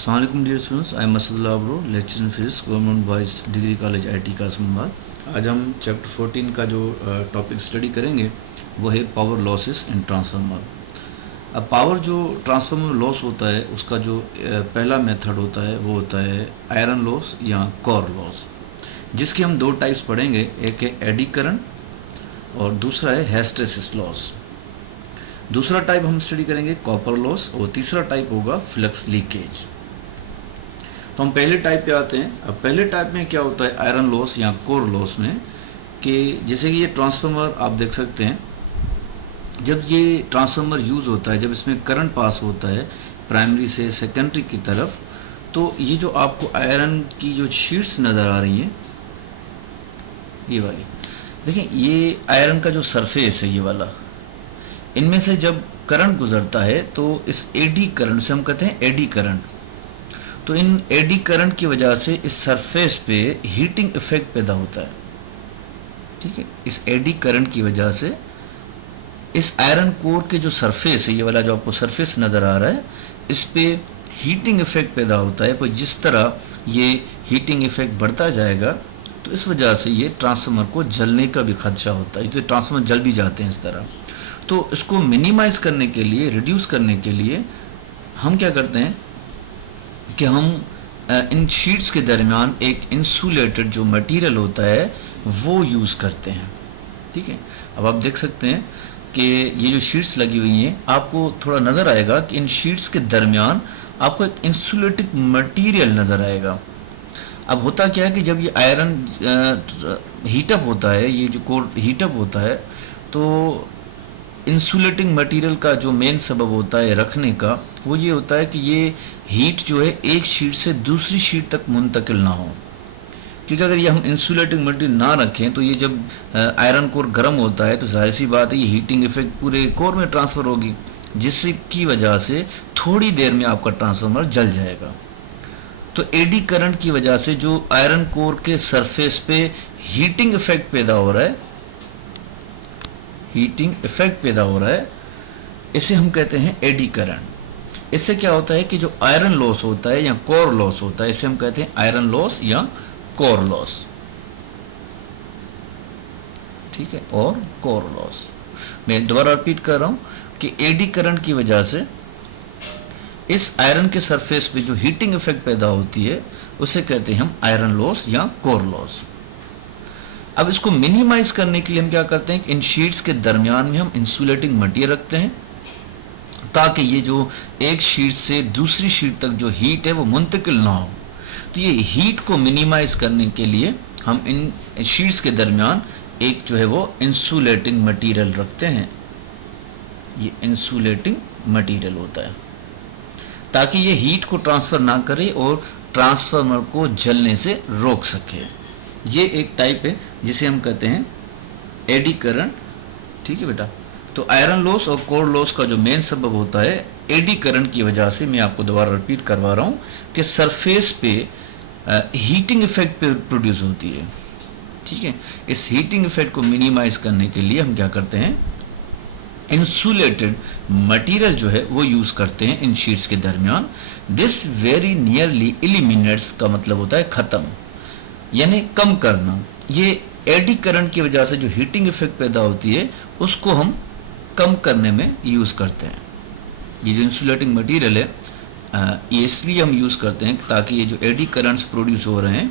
Assalamu alaikum dear students, I am Masadullah Abro, lecturer in physics, government boys degree college IIT Qasimabad. आज हम chapter 14 का जो topic study करेंगे वो है पावर लॉसेस इन ट्रांसफार्मर। अब पावर जो ट्रांसफार्मर लॉस होता है उसका जो पहला मेथड होता है वो होता है आयरन लॉस या कोर लॉस, जिसके हम दो टाइप्स पढ़ेंगे, एक है एडी करंट और दूसरा है हिस्टैरिसीस लॉस। दूसरा टाइप हम स्टडी करेंगे कॉपर लॉस और तीसरा टाइप होगा फ्लक्स लीकेज। तो हम पहले टाइप पे आते हैं। अब पहले टाइप में क्या होता है आयरन लॉस या कोर लॉस में, कि जैसे कि ये ट्रांसफार्मर आप देख सकते हैं, जब ये ट्रांसफार्मर यूज़ होता है, जब इसमें करंट पास होता है प्राइमरी से सेकेंडरी की तरफ, तो ये जो आपको आयरन की जो शीट्स नज़र आ रही हैं, ये वाली देखें, ये आयरन का जो सरफेस है ये वाला, इनमें से जब करंट गुजरता है तो इस एडी करंट से हम कहते हैं एडी करंट, तो इन एडी करंट की वजह से इस सरफेस पे हीटिंग इफेक्ट पैदा होता है। ठीक है, इस एडी करंट की वजह से इस आयरन कोर के जो सरफेस है, ये वाला जो आपको सरफेस नज़र आ रहा है, इस पे हीटिंग इफेक्ट पैदा होता है। पर जिस तरह ये हीटिंग इफेक्ट बढ़ता जाएगा तो इस वजह से ये ट्रांसफार्मर को जलने का भी खदशा होता है, क्योंकि ट्रांसफार्मर जल भी जाते हैं इस तरह। तो इसको मिनिमाइज करने के लिए, रिड्यूस करने के लिए हम क्या करते हैं कि हम इन शीट्स के दरमियान एक इंसुलेटेड जो मटेरियल होता है वो यूज़ करते हैं। ठीक है, अब आप देख सकते हैं कि ये जो शीट्स लगी हुई हैं, आपको थोड़ा नज़र आएगा कि इन शीट्स के दरमियान आपको एक इंसुलेटिंग मटेरियल नज़र आएगा। अब होता क्या है कि जब ये आयरन हीटअप होता है, ये जो कोर हीटअप होता है, तो इंसुलेटिंग मटेरियल का जो मेन सबब होता है रखने का, वो ये होता है कि ये हीट जो है एक शीट से दूसरी शीट तक मुंतकिल ना हो। क्योंकि अगर ये हम इंसुलेटिंग मटेरियल ना रखें तो ये जब आयरन कोर गर्म होता है तो जाहिर सी बात है ये हीटिंग इफेक्ट पूरे कोर में ट्रांसफ़र होगी, जिसकी वजह से थोड़ी देर में आपका ट्रांसफार्मर जल जाएगा। तो एडी करंट की वजह से जो आयरन कोर के सरफेस पे हीटिंग इफेक्ट पैदा हो रहा है, हीटिंग इफेक्ट पैदा हो रहा है, इसे हम कहते हैं एडी करंट। इससे क्या होता है कि जो आयरन लॉस होता है या कोर लॉस होता है, इसे हम कहते हैं आयरन लॉस या कोर लॉस। ठीक है, और कोर लॉस मैं दोबारा रिपीट कर रहा हूं कि एडी करंट की वजह से इस आयरन के सरफेस पे जो हीटिंग इफेक्ट पैदा होती है उसे कहते हैं हम आयरन लॉस या कोर लॉस। अब इसको मिनिमाइज करने के लिए हम क्या करते हैं कि इन शीट्स के दरमियान में हम इंसुलेटिंग मटेरियल रखते हैं, ताकि ये जो एक शीट से दूसरी शीट तक जो हीट है वो मुंतकिल ना हो। तो ये हीट को मिनिमाइज करने के लिए हम इन शीट्स के दरमियान एक जो है वो इंसुलेटिंग मटेरियल रखते हैं। ये इंसुलेटिंग मटेरियल होता है ताकि ये हीट को ट्रांसफ़र ना करे और ट्रांसफार्मर को जलने से रोक सके। ये एक टाइप है जिसे हम कहते हैं एडी करंट। ठीक है बेटा, तो आयरन लॉस और कोर लॉस का जो मेन सबब होता है एडी करंट की वजह से, मैं आपको दोबारा रिपीट करवा रहा हूँ कि सरफेस पे हीटिंग इफेक्ट प्रोड्यूस होती है। ठीक है, इस हीटिंग इफेक्ट को मिनिमाइज करने के लिए हम क्या करते हैं, इंसुलेटेड मटेरियल जो है वो यूज़ करते हैं इन शीट्स के दरमियान। दिस वेरी नियरली एलिमिनेट्स का मतलब होता है ख़त्म, यानी कम करना। ये एडी करंट की वजह से जो हीटिंग इफेक्ट पैदा होती है उसको हम कम करने में यूज़ करते हैं। ये जो इंसुलेटिंग मटेरियल है ये इसलिए हम यूज़ करते हैं ताकि ये जो एडी करंट्स प्रोड्यूस हो रहे हैं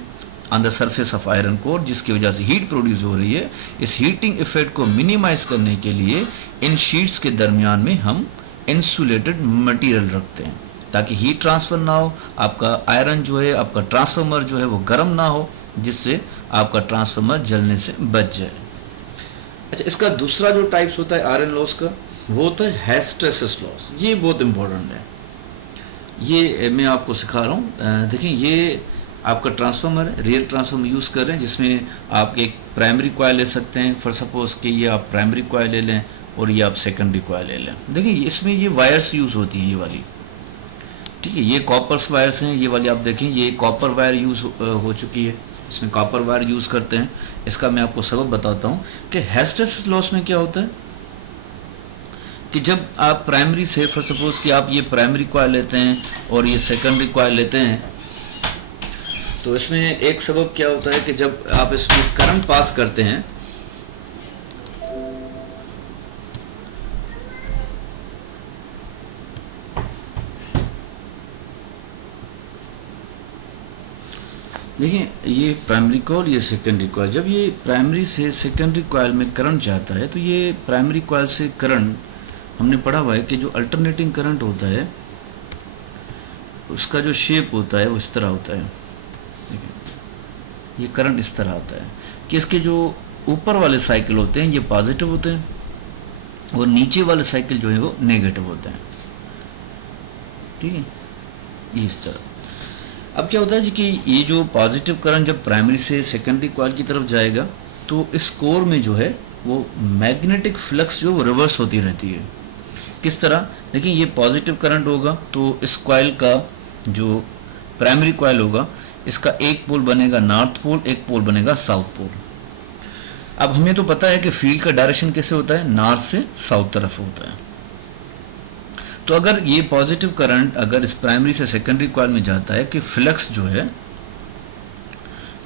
on the surface of iron core, जिसकी वजह से हीट प्रोड्यूस हो रही है, इस हीटिंग इफेक्ट को मिनिमाइज करने के लिए इन शीट्स के दरमियान में हम इंसुलेटेड मटेरियल रखते हैं ताकि हीट ट्रांसफ़र ना हो, आपका आयरन जो है, आपका ट्रांसफार्मर जो है वो गर्म ना हो, जिससे आपका ट्रांसफार्मर जलने से बच जाए। अच्छा, इसका दूसरा जो टाइप्स होता है आयरन लॉस का, वो होता है हिस्टैरिसीस लॉस। ये बहुत इंपॉर्टेंट है, ये मैं आपको सिखा रहा हूँ। देखिए, ये आपका ट्रांसफार्मर है, रियल ट्रांसफार्मर यूज़ कर रहे हैं, जिसमें आप एक प्राइमरी कॉइल ले सकते हैं। फॉर सपोज कि ये आप प्राइमरी कॉइल ले लें और ये आप सेकेंडरी कॉइल ले लें। देखिए, इसमें ये वायर्स यूज़ होती हैं, ये वाली। ठीक है, ये कॉपर्स वायर्स हैं, ये वाली आप देखें, ये कॉपर वायर यूज़ हो चुकी है, इसमें कॉपर वायर यूज़ करते हैं। इसका मैं आपको सबब बताता हूँ कि हिस्टैरिसीस लॉस में क्या होता है कि जब आप प्राइमरी से, फॉर सपोज कि आप ये प्राइमरी कॉइल लेते हैं और ये सेकेंडरी कॉइल लेते हैं, तो इसमें एक सबब क्या होता है कि जब आप इसमें करंट पास करते हैं, देखिए ये प्राइमरी कॉइल, ये सेकेंडरी कॉइल, जब ये प्राइमरी से सेकेंडरी कॉइल में करंट जाता है तो ये प्राइमरी कॉइल से करंट, हमने पढ़ा हुआ है कि जो अल्टरनेटिंग करंट होता है उसका जो शेप होता है वो इस तरह होता है। देखिए ये करंट इस तरह आता है कि इसके जो ऊपर वाले साइकिल होते हैं ये पॉजिटिव होते हैं और नीचे वाले साइकिल जो है वो नेगेटिव होते हैं। ठीक है, ये इस तरह। अब क्या होता है जी कि ये जो पॉजिटिव करंट जब प्राइमरी से सेकेंडरी कॉइल की तरफ जाएगा तो इस कोर में जो है वो मैग्नेटिक फ्लक्स जो रिवर्स होती रहती है। किस तरह? देखिए ये पॉजिटिव करंट होगा तो इस कॉइल का जो प्राइमरी कॉइल होगा इसका एक पोल बनेगा नॉर्थ पोल, एक पोल बनेगा साउथ पोल। अब हमें तो पता है कि फील्ड का डायरेक्शन कैसे होता है, नॉर्थ से साउथ तरफ होता है। तो अगर ये पॉजिटिव करंट अगर इस प्राइमरी से सेकेंडरी कॉइल में जाता है कि फ्लक्स जो है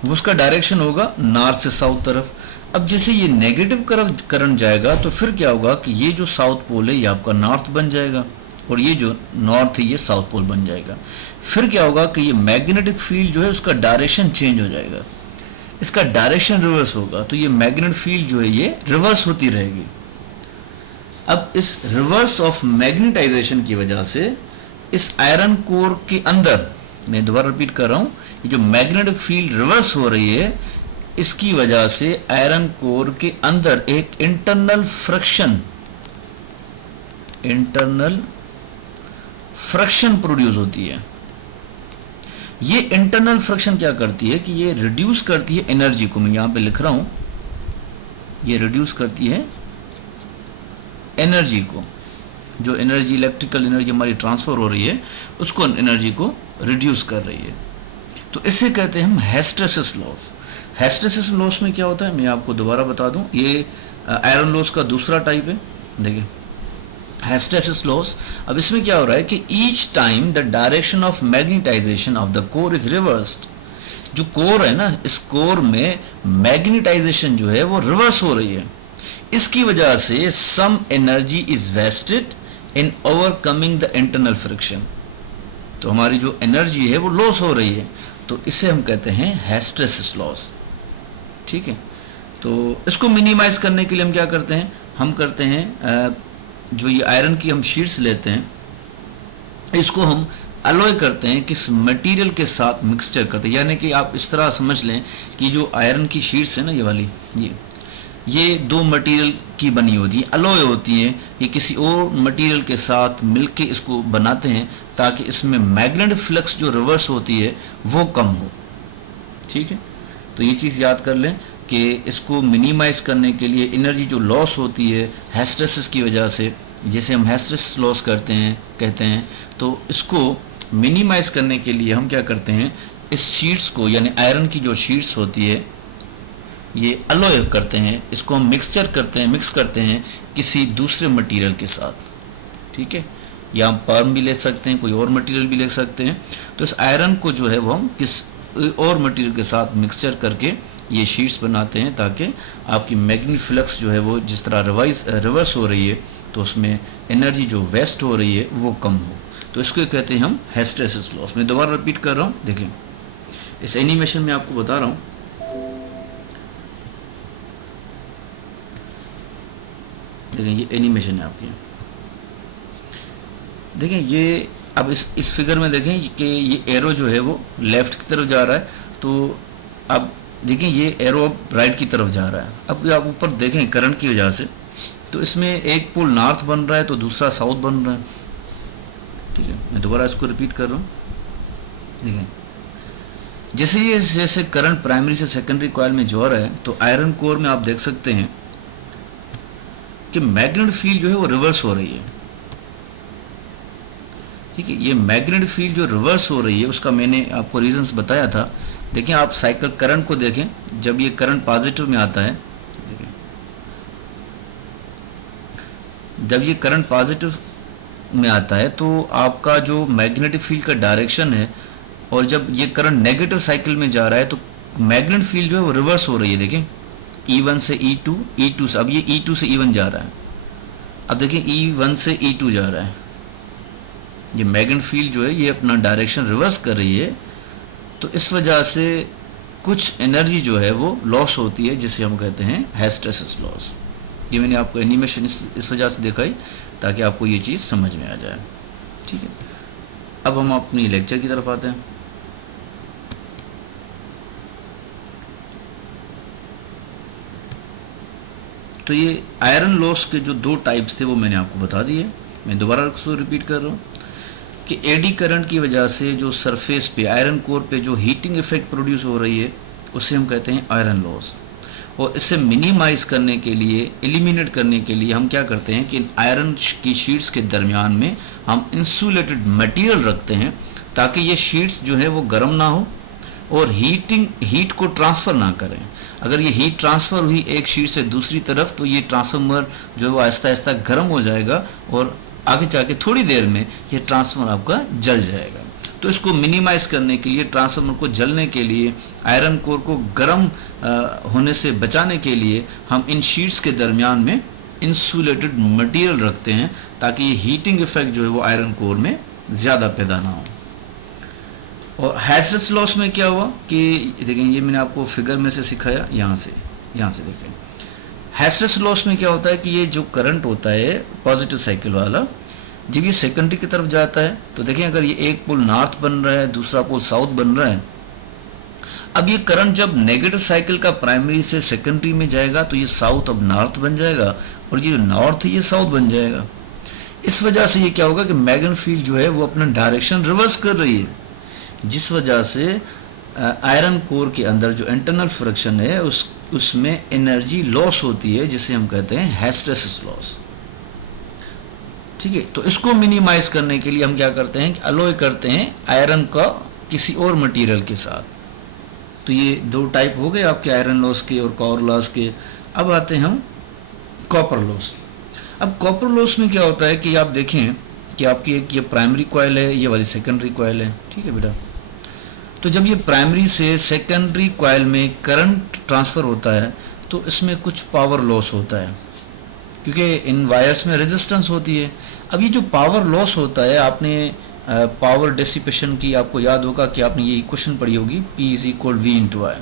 वो उसका डायरेक्शन होगा नॉर्थ से साउथ तरफ। अब जैसे ये नेगेटिव करंट जाएगा तो फिर क्या होगा कि ये जो साउथ पोल है ये आपका नॉर्थ बन जाएगा और ये जो नॉर्थ है ये साउथ पोल बन जाएगा। फिर क्या होगा कि ये मैग्नेटिक फील्ड जो है उसका डायरेक्शन चेंज हो जाएगा, इसका डायरेक्शन रिवर्स होगा, तो ये मैग्नेटिक फील्ड जो है ये रिवर्स होती रहेगी। अब इस रिवर्स ऑफ मैग्नेटाइजेशन की वजह से इस आयरन कोर के अंदर, मैं दोबारा रिपीट कर रहा हूं, ये जो मैग्नेटिक फील्ड रिवर्स हो रही है इसकी वजह से आयरन कोर के अंदर एक इंटरनल फ्रिक्शन प्रोड्यूस होती है। ये इंटरनल फ्रिक्शन क्या करती है कि ये रिड्यूस करती है एनर्जी को, मैं यहां पे लिख रहा हूं, ये रिड्यूस करती है एनर्जी को, जो एनर्जी इलेक्ट्रिकल एनर्जी हमारी ट्रांसफर हो रही है उसको, एनर्जी को रिड्यूस कर रही है। तो इसे कहते हैं हम हिस्टैरिसीस लॉस। हिस्टैरिसीस लॉस में क्या होता है मैं आपको दोबारा बता दूं, ये आयरन लॉस का दूसरा टाइप है। देखिए हिस्टैरिसीस लॉस, अब इसमें क्या हो रहा है कि each time the direction of magnetization of the core is reversed. जो कोर है ना, इस कोर में मैग्नेटाइजेशन जो है वो रिवर्स हो रही है, इसकी वजह से some energy is wasted in overcoming the internal friction. तो हमारी जो एनर्जी है वो लॉस हो रही है, तो इसे हम कहते हैं हिस्टैरिसीस लॉस। ठीक है, तो इसको मिनिमाइज करने के लिए हम क्या करते हैं, हम करते हैं जो ये आयरन की हम शीट्स लेते हैं इसको हम अलॉय करते हैं किस मटेरियल के साथ मिक्सचर करते हैं। यानी कि आप इस तरह समझ लें कि जो आयरन की शीट्स है ना, ये वाली, ये दो मटेरियल की बनी होती है, अलॉय होती है, ये किसी और मटेरियल के साथ मिलके इसको बनाते हैं ताकि इसमें मैग्नेटिक फ्लक्स जो रिवर्स होती है वो कम हो। ठीक है, तो ये चीज़ याद कर लें कि इसको मिनिमाइज करने के लिए एनर्जी जो लॉस होती है हिस्टैरिसीस की वजह से, जैसे हम हिस्टैरिसीस लॉस कहते हैं, तो इसको मिनिमाइज करने के लिए हम क्या करते हैं, इस शीट्स को यानी आयरन की जो शीट्स होती है ये अलॉय करते हैं, इसको हम मिक्स करते हैं किसी दूसरे मटेरियल के साथ। ठीक है, या हम पर्म भी ले सकते हैं, कोई और मटेरियल भी ले सकते हैं। तो इस आयरन को जो है वो हम किस और मटेरियल के साथ मिक्सचर करके ये शीट्स बनाते हैं ताकि आपकी मैग्नेटिक फ्लक्स जो है वो जिस तरह रिवर्स हो रही है तो उसमें एनर्जी जो वेस्ट हो रही है वो कम हो। तो इसको कहते हैं हम हिस्टैरिसीस लॉस। मैं दोबारा रिपीट कर रहा हूँ, देखें इस एनिमेशन में आपको बता रहा हूँ। देखें ये एनिमेशन है आपकी, देखें ये अब इस फिगर में देखें कि ये एरो जो है वो लेफ्ट की तरफ जा रहा है, तो अब देखें ये एरो अब राइट की तरफ जा रहा है। अब आप ऊपर देखें करंट की वजह से, तो इसमें एक पोल नॉर्थ बन रहा है तो दूसरा साउथ बन रहा है। ठीक है, मैं दोबारा इसको रिपीट कर रहा हूँ। देखें जैसे करंट प्राइमरी से सेकेंडरी कॉइल में जा रहा है तो आयरन कोर में आप देख सकते हैं कि मैग्नेटिक फील्ड जो है वो रिवर्स हो रही है। ठीक है, ये मैग्नेटिक फील्ड जो रिवर्स हो रही है उसका मैंने आपको रीजंस बताया था। देखें आप साइकिल करंट को देखें, जब ये करंट पॉजिटिव में आता है, जब ये करंट पॉजिटिव में आता है तो आपका जो मैग्नेटिक फील्ड का डायरेक्शन है, और जब ये करंट नेगेटिव साइकिल में जा रहा है तो मैग्नेटिक फील्ड जो है वो रिवर्स हो रही है। देखें E1 से E2, E2 से, अब ये E2 से E1 जा रहा है, अब देखें E1 से E2 जा रहा है, ये मैग्नेटिक फील्ड जो है ये अपना डायरेक्शन रिवर्स कर रही है। तो इस वजह से कुछ एनर्जी जो है वो लॉस होती है, जिसे हम कहते हैं हिस्टैरिसीस लॉस। ये मैंने आपको एनिमेशन इस वजह से दिखाई ताकि आपको ये चीज़ समझ में आ जाए। ठीक है, अब हम अपनी लेक्चर की तरफ आते हैं। तो ये आयरन लॉस के जो 2 टाइप्स थे वो मैंने आपको बता दिए। मैं दोबारा उसको रिपीट कर रहा हूँ कि एडी करंट की वजह से जो सरफेस पे आयरन कोर पे जो हीटिंग इफेक्ट प्रोड्यूस हो रही है उसे हम कहते हैं आयरन लॉस। और इसे मिनिमाइज करने के लिए, एलिमिनेट करने के लिए हम क्या करते हैं कि आयरन की शीट्स के दरमियान में हम इंसुलेटेड मटेरियल रखते हैं ताकि ये शीट्स जो है वो गर्म ना हो और हीट को ट्रांसफ़र ना करें। अगर ये हीट ट्रांसफ़र हुई एक शीट से दूसरी तरफ तो ये ट्रांसफार्मर जो है वो आहिस्ता आहिस्ता गर्म हो जाएगा और आगे जाके थोड़ी देर में ये ट्रांसफार्मर आपका जल जाएगा। तो इसको मिनिमाइज करने के लिए, ट्रांसफार्मर को जलने के लिए, आयरन कोर को गर्म होने से बचाने के लिए हम इन शीट्स के दरमियान में इंसुलेटेड मटेरियल रखते हैं ताकि ये हीटिंग इफेक्ट जो है वो आयरन कोर में ज़्यादा पैदा ना हो। और हिस्टैरिसीस लॉस में क्या हुआ कि देखें, ये मैंने आपको फिगर में से सिखाया, यहाँ से देखें। हिस्टैरिसीस लॉस में क्या होता है कि ये जो करंट होता है पॉजिटिव साइकिल वाला, जब ये सेकेंडरी की तरफ जाता है तो देखें अगर ये एक पोल नॉर्थ बन रहा है, दूसरा पोल साउथ बन रहा है, अब ये करंट जब नेगेटिव साइकिल का प्राइमरी से सेकेंडरी में जाएगा तो ये साउथ अब नॉर्थ बन जाएगा और ये नॉर्थ है ये साउथ बन जाएगा। इस वजह से ये क्या होगा कि मैग्नेटिक फील्ड जो है वो अपना डायरेक्शन रिवर्स कर रही है, जिस वजह से आयरन कोर के अंदर जो इंटरनल फ्रिक्शन है उसमें एनर्जी लॉस होती है, जिसे हम कहते हैं हिस्टैरिसीस लॉस। ठीक है, तो इसको मिनिमाइज करने के लिए हम क्या करते हैं कि अलॉय करते हैं आयरन का किसी और मटेरियल के साथ। तो ये 2 टाइप हो गए आपके आयरन लॉस के और कॉपर लॉस के। अब आते हैं हम कॉपर लॉस। अब कॉपर लॉस में क्या होता है कि आप देखें कि आपकी एक ये प्राइमरी कॉइल है, ये वाली सेकेंडरी कॉइल है। ठीक है बेटा, तो जब ये प्राइमरी से सेकेंडरी कॉइल में करंट ट्रांसफ़र होता है तो इसमें कुछ पावर लॉस होता है क्योंकि इन वायर्स में रेजिस्टेंस होती है। अब ये जो पावर लॉस होता है, आपने पावर डिसिपेशन की आपको याद होगा कि आपने ये इक्वेशन पढ़ी होगी, P = V × I।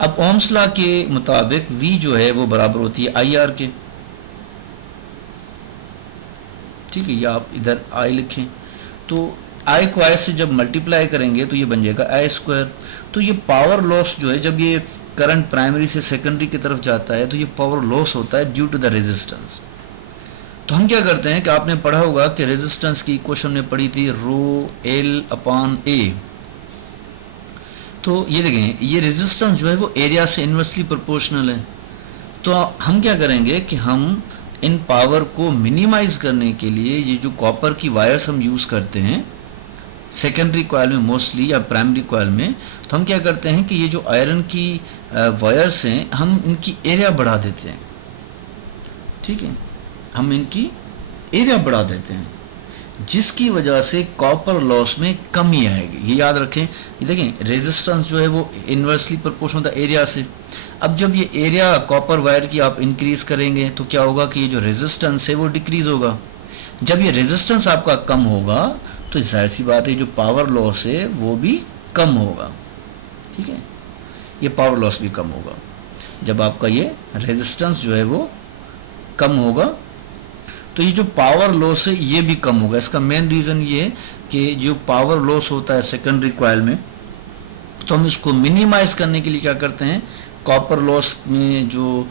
अब ओम्स लॉ के मुताबिक V जो है वो बराबर होती है IR के। ठीक है, या आप इधर I लिखें तो I को I से जब मल्टीप्लाई करेंगे तो ये बन जाएगा I²। तो ये पावर लॉस जो है, जब ये करंट प्राइमरी से सेकेंडरी की तरफ जाता है तो ये पावर लॉस होता है ड्यू टू द रेजिस्टेंस। तो हम क्या करते हैं कि आपने पढ़ा होगा कि रेजिस्टेंस की इक्वेशन में पढ़ी थी ρL/A। तो ये देखें, ये रेजिस्टेंस जो है वो एरिया से इन्वर्सली प्रोपोर्शनल है। तो हम क्या करेंगे कि हम इन पावर को मिनिमाइज करने के लिए ये जो कॉपर की वायर्स हम यूज़ करते हैं सेकेंडरी कॉइल में मोस्टली या प्राइमरी कॉइल में, तो हम क्या करते हैं कि ये जो आयरन की वायर्स हैं हम इनकी एरिया बढ़ा देते हैं। ठीक है, हम इनकी एरिया बढ़ा देते हैं जिसकी वजह से कॉपर लॉस में कमी आएगी। ये याद रखें, ये देखें रेजिस्टेंस जो है वो इन्वर्सली प्रोपोर्शनल होता है एरिया से। अब जब ये एरिया कॉपर वायर की आप इंक्रीज करेंगे तो क्या होगा कि ये जो रेजिस्टेंस है वो डिक्रीज होगा। जब ये रेजिस्टेंस आपका कम होगा तो जाहिर सी बात है जो पावर लॉस है वो भी कम होगा। ठीक है, ये पावर लॉस भी कम होगा जब आपका ये रेजिस्टेंस जो है वो कम होगा, तो ये जो पावर लॉस है ये भी कम होगा। इसका मेन रीज़न ये है कि जो पावर लॉस होता है सेकेंडरी कॉइल में, तो हम इसको मिनिमाइज करने के लिए क्या करते हैं, कॉपर लॉस में जो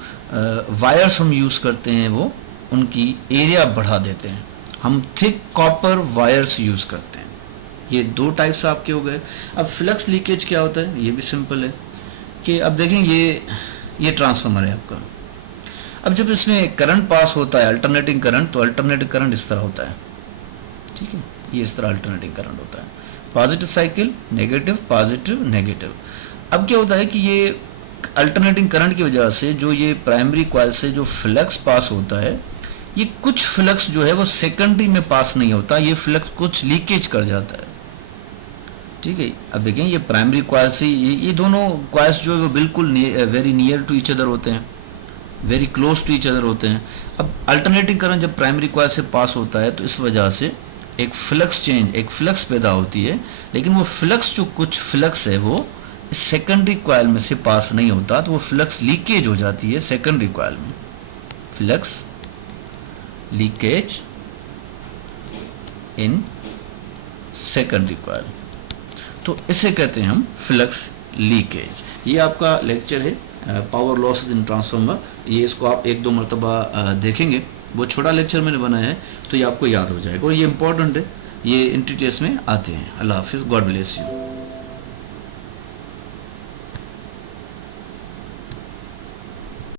वायर्स हम यूज़ करते हैं वो उनकी एरिया बढ़ा देते हैं। हम थिक कॉपर वायर्स यूज़ करते हैं। ये 2 टाइप्स आपके हो गए। अब फ्लक्स लीकेज क्या होता है, ये भी सिंपल है कि अब देखें ये ट्रांसफार्मर है आपका। अब जब इसमें करंट पास होता है अल्टरनेटिंग करंट, तो अल्टरनेटिंग करंट इस तरह होता है। ठीक है, ये इस तरह अल्टरनेटिंग करंट होता है, positive cycle, negative, positive, negative. अब क्या होता है कि ये अल्टरनेटिंग करंट की वजह से जो ये प्राइमरी कॉइल से जो फ्लक्स पास होता है ये कुछ फ्लक्स जो है वो सेकेंडरी में पास नहीं होता, ये फ्लक्स कुछ लीकेज कर जाता है, ठीक है। अब देखें ये प्राइमरी कॉइल से ये दोनों कॉइल्स जो है वो बिल्कुल very near to each other होते हैं, very close to each other होते हैं। अब अल्टरनेटिंग करंट जब प्राइमरी कॉइल से पास होता है तो इस वजह से एक फ्लक्स चेंज, एक फ्लक्स पैदा होती है, लेकिन वो फ्लक्स जो कुछ फ्लक्स है वो सेकेंडरी कॉइल में से पास नहीं होता, तो वो फ्लक्स लीकेज हो जाती है सेकेंडरी कॉइल में, flux leakage in secondary coil, तो इसे कहते हैं हम फ्लक्स लीकेज। ये आपका लेक्चर है पावर लॉसेस इन ट्रांसफार्मर, ये इसको आप 1-2 मरतबा देखेंगे, वो छोटा लेक्चर मैंने बनाया है तो ये आपको याद हो जाएगा और ये इंपॉर्टेंट है, ये एंट्री टेस्ट में आते हैं। अल्लाह हाफिज़, गॉड ब्लेस यू।